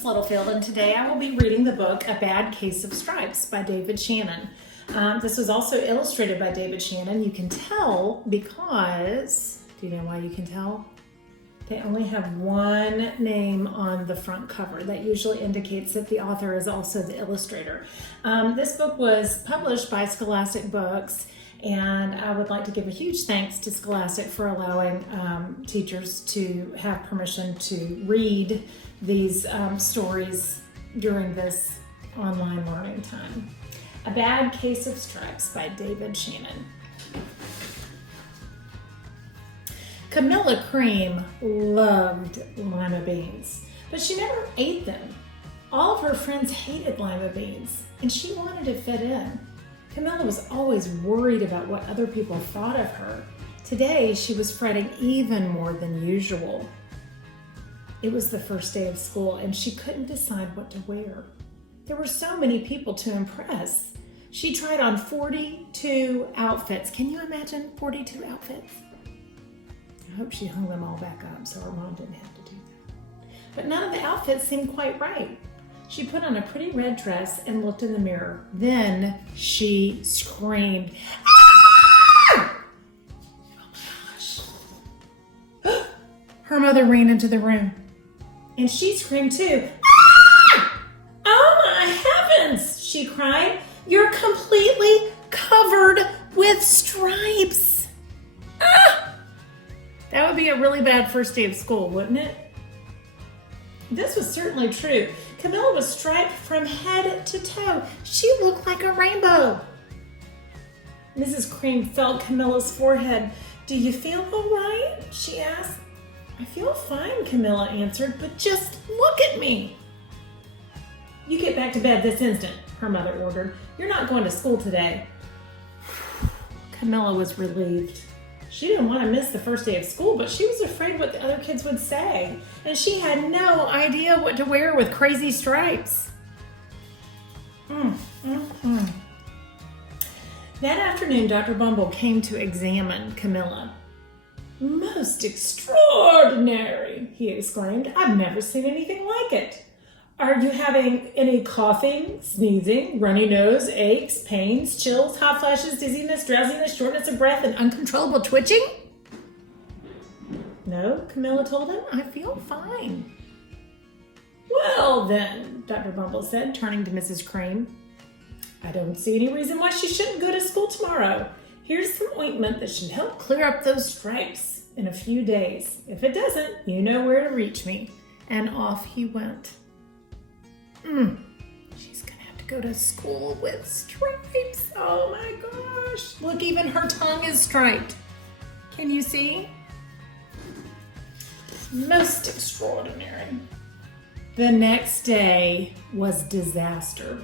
Mrs. Littlefield, and today I will be reading the book A Bad Case of Stripes by David Shannon. This was also illustrated by David Shannon. You can tell because, do you know why you can tell? They only have one name on the front cover. That usually indicates that the author is also the illustrator. This book was published by Scholastic Books, and I would like to give a huge thanks to Scholastic for allowing teachers to have permission to read these stories during this online learning time. A Bad Case of Stripes by David Shannon. Camilla Cream loved lima beans, but she never ate them. All of her friends hated lima beans, and she wanted to fit in. Camilla was always worried about what other people thought of her. Today, she was fretting even more than usual. It was the first day of school, and she couldn't decide what to wear. There were so many people to impress. She tried on 42 outfits. Can you imagine 42 outfits? I hope she hung them all back up so her mom didn't have to do that. But none of the outfits seemed quite right. She put on a pretty red dress and looked in the mirror. Then she screamed, "Ah!" Oh my gosh. Her mother ran into the room, and she screamed too. "Ah! Oh my heavens," she cried. "You're completely covered with stripes." Ah! That would be a really bad first day of school, wouldn't it? This was certainly true. Camilla was striped from head to toe. She looked like a rainbow. Mrs. Cream felt Camilla's forehead. "Do you feel all right?" she asked. "I feel fine," Camilla answered, "but just look at me." "You get back to bed this instant," her mother ordered. "You're not going to school today." Camilla was relieved. She didn't want to miss the first day of school, but she was afraid what the other kids would say, and she had no idea what to wear with crazy stripes. That afternoon, Dr. Bumble came to examine Camilla. "Most extraordinary," he exclaimed. "I've never seen anything like it. Are you having any coughing, sneezing, runny nose, aches, pains, chills, hot flashes, dizziness, drowsiness, shortness of breath, and uncontrollable twitching?" "No," Camilla told him. "I feel fine." "Well then," Dr. Bumble said, turning to Mrs. Cream, "I don't see any reason why she shouldn't go to school tomorrow. Here's some ointment that should help clear up those stripes in a few days. If it doesn't, you know where to reach me." And off he went. She's gonna have to go to school with stripes. Oh my gosh. Look, even her tongue is striped. Can you see? Most extraordinary. The next day was disaster.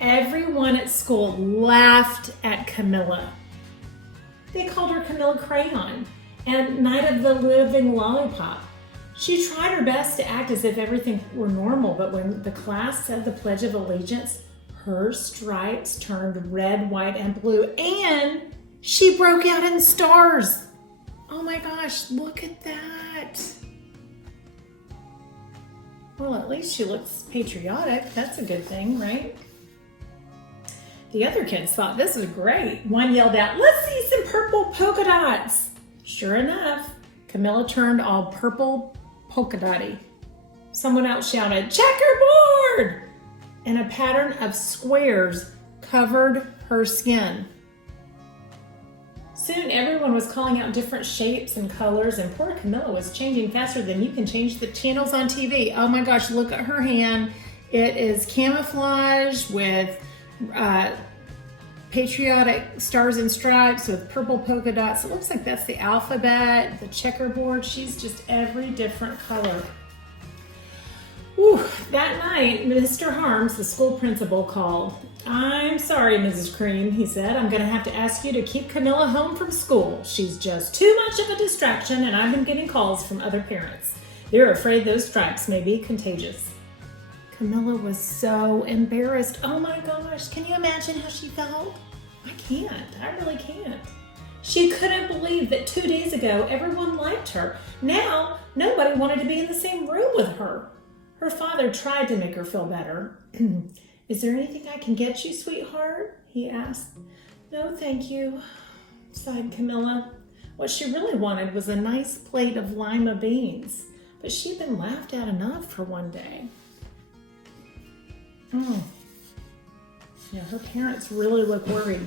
Everyone at school laughed at Camilla. They called her Camilla Crayon and Night of the Living Lollipop. She tried her best to act as if everything were normal, but when the class said the Pledge of Allegiance, her stripes turned red, white, and blue, and she broke out in stars. Oh my gosh, look at that. Well, at least she looks patriotic. That's a good thing, right? The other kids thought this was great. One yelled out, "Let's see some purple polka dots." Sure enough, Camilla turned all purple polka dotty. Someone else shouted, "Checkerboard!" And a pattern of squares covered her skin. Soon everyone was calling out different shapes and colors, and poor Camilla was changing faster than you can change the channels on TV. Oh my gosh, look at her hand. It is camouflage with patriotic stars and stripes with purple polka dots. It looks like that's the alphabet, the checkerboard. She's just every different color. Whew. That night, Mr. Harms, the school principal, called. "I'm sorry, Mrs. Cream," he said. "I'm going to have to ask you to keep Camilla home from school. She's just too much of a distraction, and I've been getting calls from other parents. They're afraid those stripes may be contagious." Camilla was so embarrassed. Oh my gosh, can you imagine how she felt? I can't, I really can't. She couldn't believe that 2 days ago everyone liked her. Now, nobody wanted to be in the same room with her. Her father tried to make her feel better. Is there anything I can get you, sweetheart? He asked. No, thank you, sighed Camilla. What she really wanted was a nice plate of lima beans, but she'd been laughed at enough for one day. Yeah, her parents really look worried.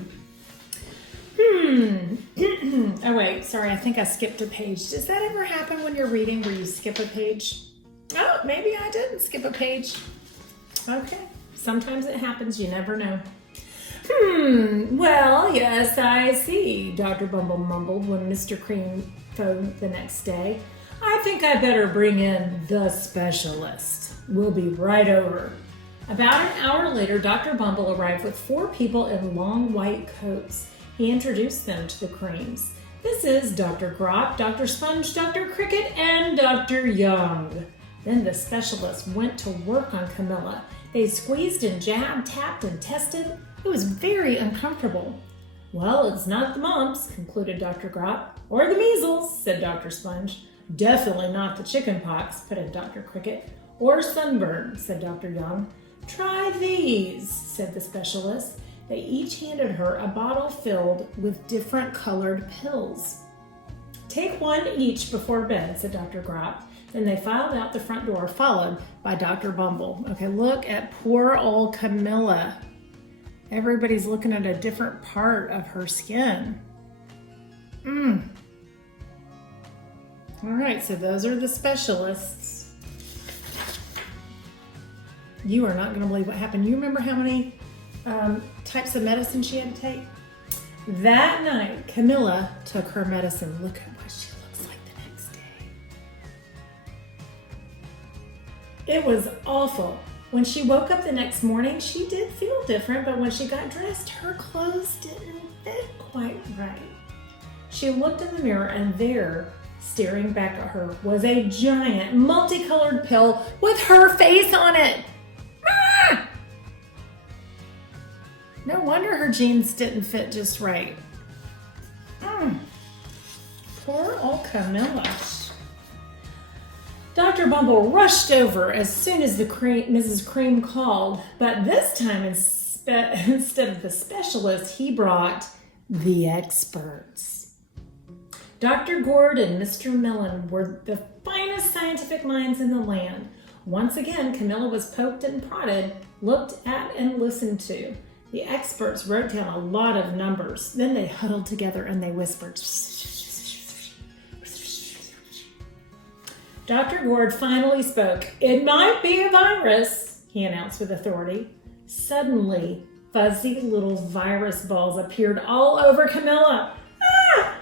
Oh wait, sorry, I think I skipped a page. Does that ever happen when you're reading where you skip a page? Oh, maybe I didn't skip a page. Okay, sometimes it happens, you never know. Well, yes, I see, Dr. Bumble mumbled when Mr. Cream phoned the next day. I think I better bring in the specialist. We'll be right over. About an hour later, Dr. Bumble arrived with 4 people in long white coats. He introduced them to the Creams. This is Dr. Grop, Dr. Sponge, Dr. Cricket, and Dr. Young. Then the specialist went to work on Camilla. They squeezed and jabbed, tapped, and tested. It was very uncomfortable. Well, it's not the mumps, concluded Dr. Grop. Or the measles, said Dr. Sponge. Definitely not the chicken pox, put in Dr. Cricket. Or sunburn, said Dr. Young. Try these, said the specialist. They each handed her a bottle filled with different colored pills. Take one each before bed, said Dr. Grop. Then they filed out the front door, followed by Dr. Bumble. Okay, look at poor old Camilla. Everybody's looking at a different part of her skin. All right, so those are the specialists. You are not going to believe what happened. You remember how many types of medicine she had to take? That night, Camilla took her medicine. Look at what she looks like the next day. It was awful. When she woke up the next morning, she did feel different, but when she got dressed, her clothes didn't fit quite right. She looked in the mirror, and there, staring back at her, was a giant, multicolored pill with her face on it. Ah! No wonder her jeans didn't fit just right. Poor old Camilla. Dr. Bumble rushed over as soon as Mrs. Cream called, but this time instead of the specialist, he brought the experts. Dr. Gord and Mr. Millen were the finest scientific minds in the land. Once again, Camilla was poked and prodded, looked at and listened to. The experts wrote down a lot of numbers. Then they huddled together and they whispered. Dr. Gord finally spoke. It might be a virus, he announced with authority. Suddenly, fuzzy little virus balls appeared all over Camilla. Ah!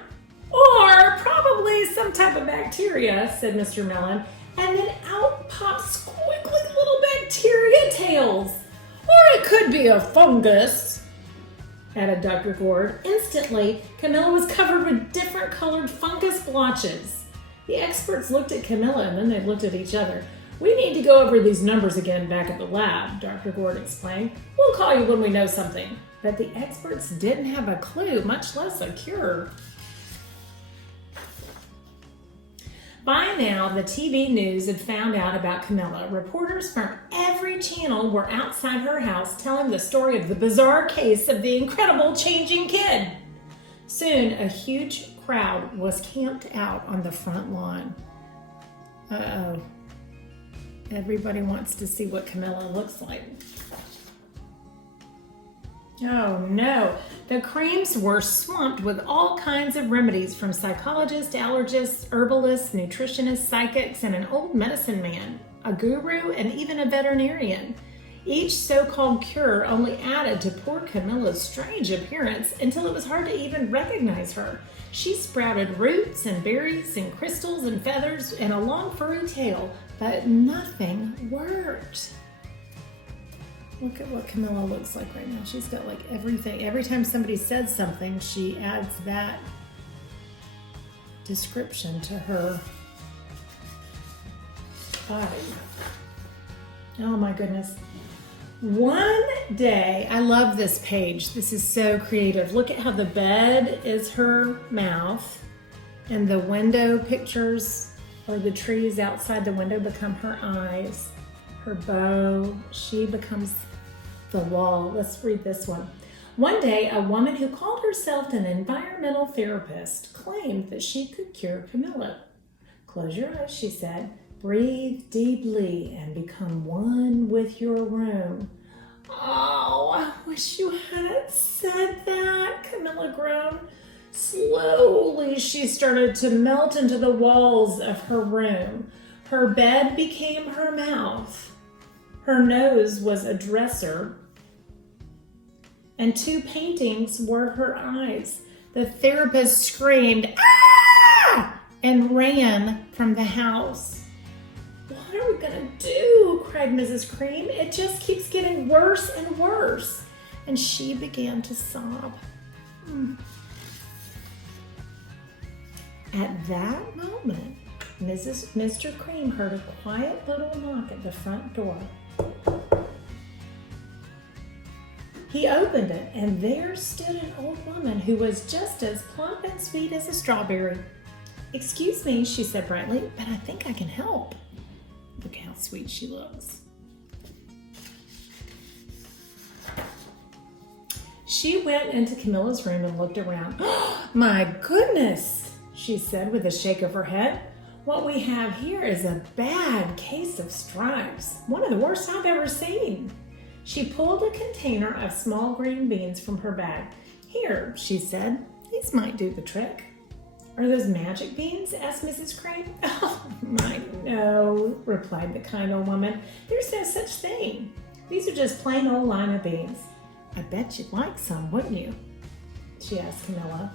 Or probably some type of bacteria, said Mr. Millen. And then out popped squiggly little bacteria tails. Or it could be a fungus, added Dr. Gord. Instantly, Camilla was covered with different colored fungus blotches. The experts looked at Camilla and then they looked at each other. We need to go over these numbers again back at the lab, Dr. Gord explained. We'll call you when we know something. But the experts didn't have a clue, much less a cure. By now, the TV news had found out about Camilla. Reporters from every channel were outside her house telling the story of the bizarre case of the incredible changing kid. Soon, a huge crowd was camped out on the front lawn. Uh-oh. Everybody wants to see what Camilla looks like. Oh no, the Creams were swamped with all kinds of remedies from psychologists, allergists, herbalists, nutritionists, psychics, and an old medicine man, a guru, and even a veterinarian. Each so-called cure only added to poor Camilla's strange appearance until it was hard to even recognize her. She sprouted roots and berries and crystals and feathers and a long furry tail, but nothing worked. Look at what Camilla looks like right now. She's got like everything. Every time somebody says something, she adds that description to her body. Oh my goodness. One day, I love this page. This is so creative. Look at how the bed is her mouth and the window pictures or the trees outside the window become her eyes. her bow. She becomes the wall. Let's read this one. One day, a woman who called herself an environmental therapist claimed that she could cure Camilla. Close your eyes, she said. Breathe deeply and become one with your room. Oh, I wish you hadn't said that, Camilla groaned. Slowly, she started to melt into the walls of her room. Her bed became her mouth. Her nose was a dresser, and 2 paintings were her eyes. The therapist screamed, "Ah!" and ran from the house. What are we gonna do? Cried Mrs. Cream. It just keeps getting worse and worse. And she began to sob. At that moment, Mr. Cream heard a quiet little knock at the front door. He opened it, and there stood an old woman who was just as plump and sweet as a strawberry. Excuse me, she said brightly, but I think I can help. Look how sweet she looks. She went into Camilla's room and looked around. Oh, my goodness, she said with a shake of her head. What we have here is a bad case of stripes, one of the worst I've ever seen. She pulled a container of small green beans from her bag. Here, she said, these might do the trick. Are those magic beans? Asked Mrs. Crane. Oh, no, replied the kind old woman. There's no such thing. These are just plain old lima beans. I bet you'd like some, wouldn't you? She asked Camilla.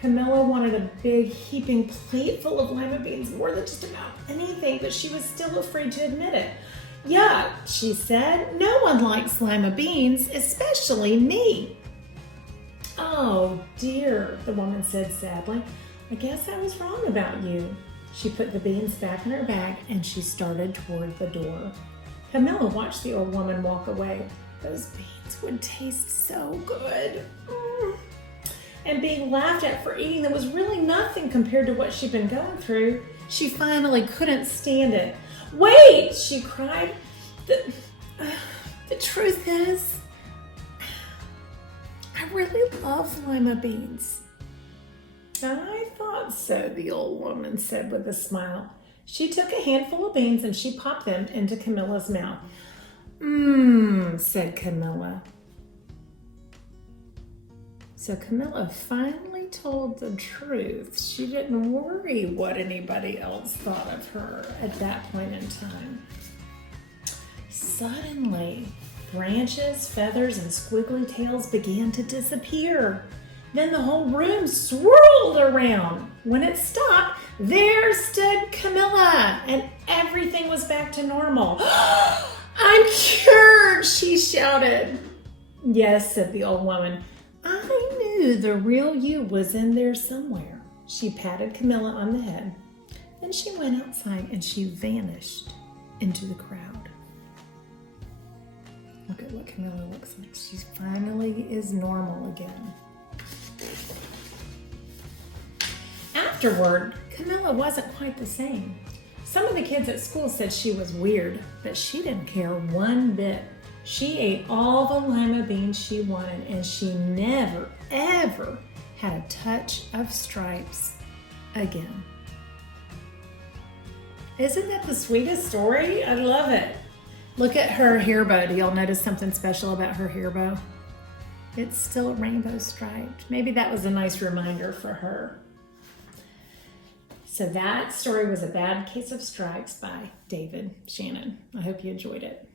Camilla wanted a big, heaping plate full of lima beans more than just about anything, but she was still afraid to admit it. Yuck, she said. No one likes lima beans, especially me. Oh, dear, the woman said sadly. I guess I was wrong about you. She put the beans back in her bag and she started toward the door. Camilla watched the old woman walk away. Those beans would taste so good. And being laughed at for eating them was really nothing compared to what she'd been going through. She finally couldn't stand it. Wait, she cried. The truth is, I really love lima beans. I thought so, the old woman said with a smile. She took a handful of beans and she popped them into Camilla's mouth. Said Camilla. So Camilla finally told the truth. She didn't worry what anybody else thought of her at that point in time. Suddenly, branches, feathers, and squiggly tails began to disappear. Then the whole room swirled around. When it stopped, there stood Camilla, and everything was back to normal. I'm cured, she shouted. Yes, said the old woman. I knew the real you was in there somewhere. She patted Camilla on the head. Then she went outside and she vanished into the crowd. Look at what Camilla looks like. She finally is normal again. Afterward, Camilla wasn't quite the same. Some of the kids at school said she was weird, but she didn't care one bit. She ate all the lima beans she wanted, and she never, ever had a touch of stripes again. Isn't that the sweetest story? I love it. Look at her hair bow. Do y'all notice something special about her hair bow? It's still rainbow striped. Maybe that was a nice reminder for her. So that story was A Bad Case of Stripes by David Shannon. I hope you enjoyed it.